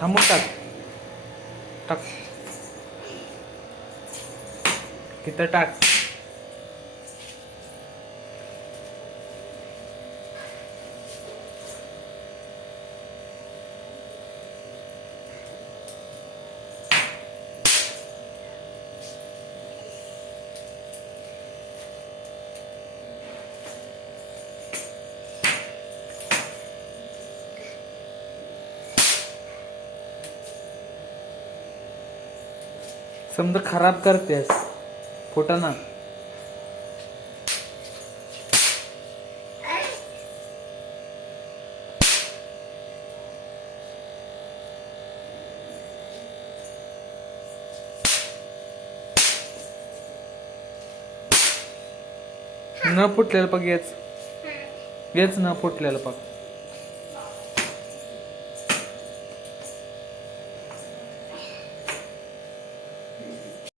थांबून टाक. टाक तिथं टाक. समजा खराब करतेस फोटा ना. न फुटलेलं बघ. येच न फुटलेलं बघ.